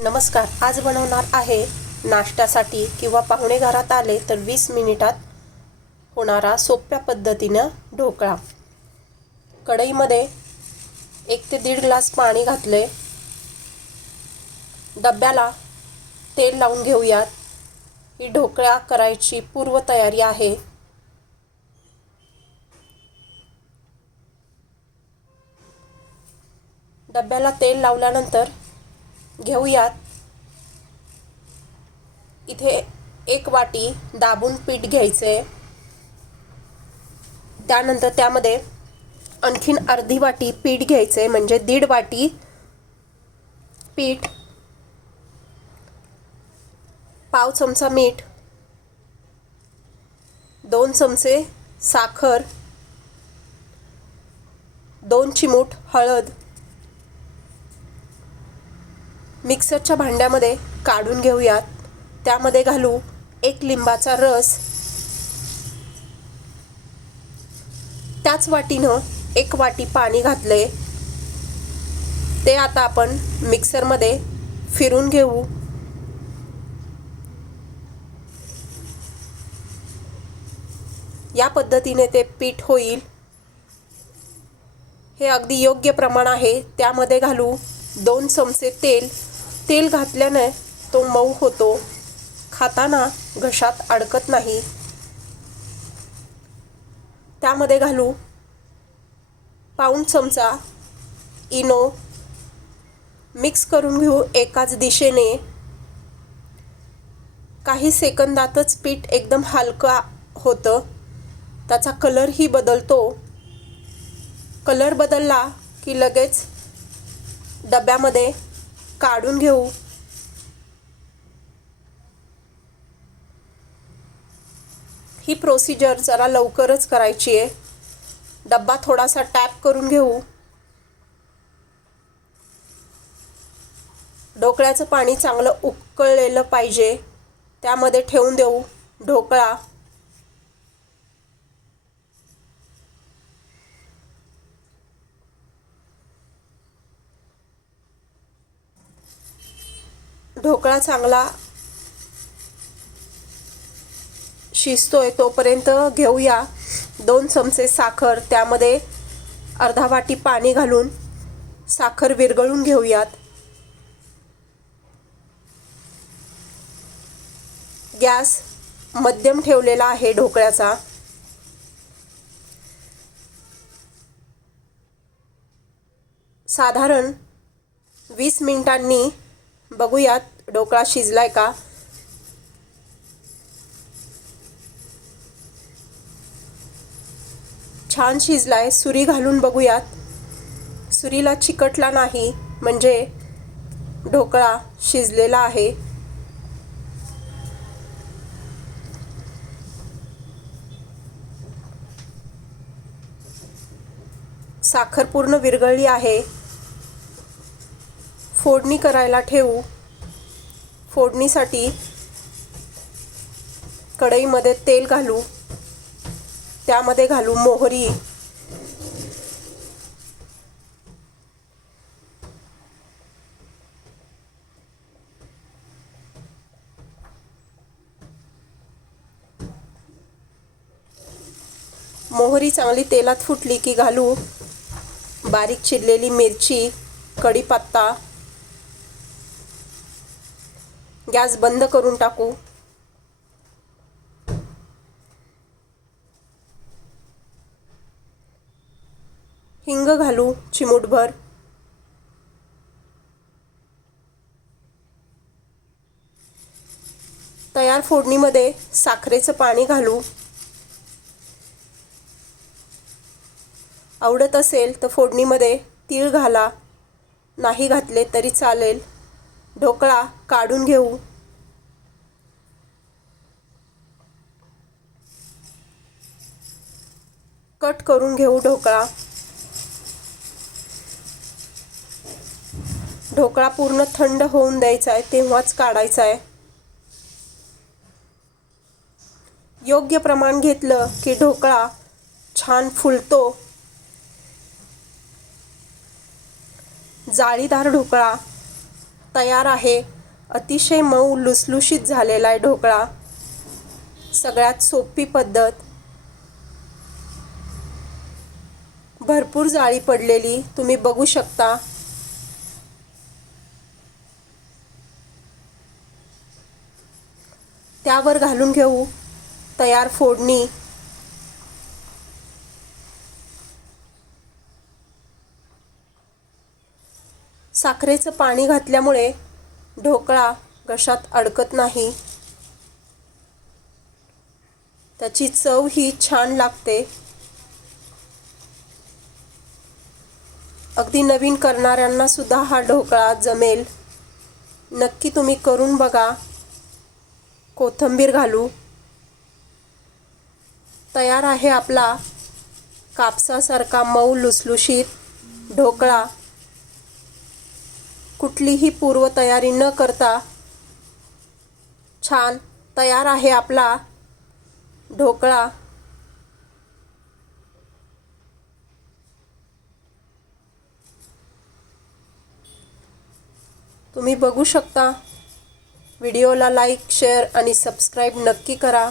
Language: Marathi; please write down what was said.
नमस्कार. आज बनवणार आहे नाश्त्यासाठी किंवा पाहुणे घरात आले तर वीस मिनिटात होणारा सोप्या पद्धतीनं ढोकळा. कढईमध्ये एक ते दीड ग्लास पाणी घातले डब्याला तेल लावून घेऊयात. ही ढोकळा करायची पूर्वतयारी आहे. डब्याला तेल लावल्यानंतर घेऊयात. इथे एक वाटी दाबून पीठ घ्यायचे. त्यानंतर त्यामध्ये आणखीन अर्धी वाटी पीठ घ्यायचे म्हणजे दीड वाटी पीठ पाव चमचा मीठ दोन चमचे साखर दोन चिमूट हळद मिक्सरच्या भांड्यामध्ये काढून घेऊयात. त्यामध्ये घालू एक लिंबाचा रस. त्याच वाटीनं एक वाटी पाणी घातले ते आता आपण मिक्सरमध्ये फिरून घेऊ. या पद्धतीने ते पीठ होईल. हे अगदी योग्य प्रमाण आहे. त्यामध्ये घालू दोन चमचे तेल. तेल घातल्याने तो मऊ होतो. खाताना घशात अडकत नाही. त्यामध्ये घालू पाऊण चमचा इनो. मिक्स करून घेऊ एकाच दिशेने. काही सेकंदातच पीठ एकदम हलका होतं. त्याचा कलरही बदलतो. कलर बदलला की लगेच डब्यामध्ये काढून घेऊ. ही प्रोसिजर जरा लवकरच करायची आहे. डब्बा थोडासा टॅप करून घेऊ. ढोकळ्याचं पाणी चांगलं उकळलेलं पाहिजे. त्यामध्ये ठेवून देऊ ढोकळा. ढोकळा चांगला शिजतोय तोपर्यंत घेऊया. दोन चमचे साखर त्यामध्ये अर्धा वाटी पाणी घालून साखर विरघळून घेऊयात. गॅस मध्यम ठेवलेला आहे ढोकळ्याचा. साधारण वीस मिनिटांनी बघूयात ढोकळा शिजलाय का? छान शिजलाय सुरी घालून बघूयात. सुरीला चिकटला नाही म्हणजे ढोकळा शिजलेला आहे. साखर पूर्ण विरघळली आहे. फोडणी करायला ठेवू. फोडणीसाठी कढईमध्ये तेल घालू. त्यामध्ये घालू मोहरी. मोहरी चांगली तेलात फुटली की घालू. बारीक चिरलेली मिरची कढीपत्ता. गॅस बंद करून टाकू. हिंग घालू चिमूटभर. तयार फोडणीमध्ये साखरेचं पाणी घालू. आवडत असेल तर फोडणीमध्ये तीळ घाला. नाही घातले तरी चालेल. ढोकळा काढून घेऊ. कट करून घेऊ ढोकळा. ढोकळा पूर्ण थंड होऊन द्यायचा आहे तेव्हाच काढायचा आहे. योग्य प्रमाण घेतलं की ढोकळा छान फुलतो. जाळीदार ढोकळा तयार आहे. अतिशय मऊ लुसलुशीत झालेला आहे ढोकळा. सगळ्यात सोपी पद्धत भरपूर जाळी पडलेली. तुम्ही बघू शकता. त्यावर घालून घेऊ. तयार फोडणी. साखरेचं पाणी घातल्यामुळे ढोकळा घशात अडकत नाही. त्याची चव ही छान लागते. अगदी नवीन करणाऱ्यांना सुद्धा हा ढोकळा जमेल. नक्की तुम्ही करून बघा. कोथिंबीर घालू. तयार आहे आपला कापसासारखा मऊ लुसलुशीत ढोकळा. कुठलीही पूर्वतयारी न करता छान तयार आहे आपला ढोकळा. तुम्ही बघू शकता. व्हिडिओला लाईक शेअर आणि सबस्क्राईब नक्की करा.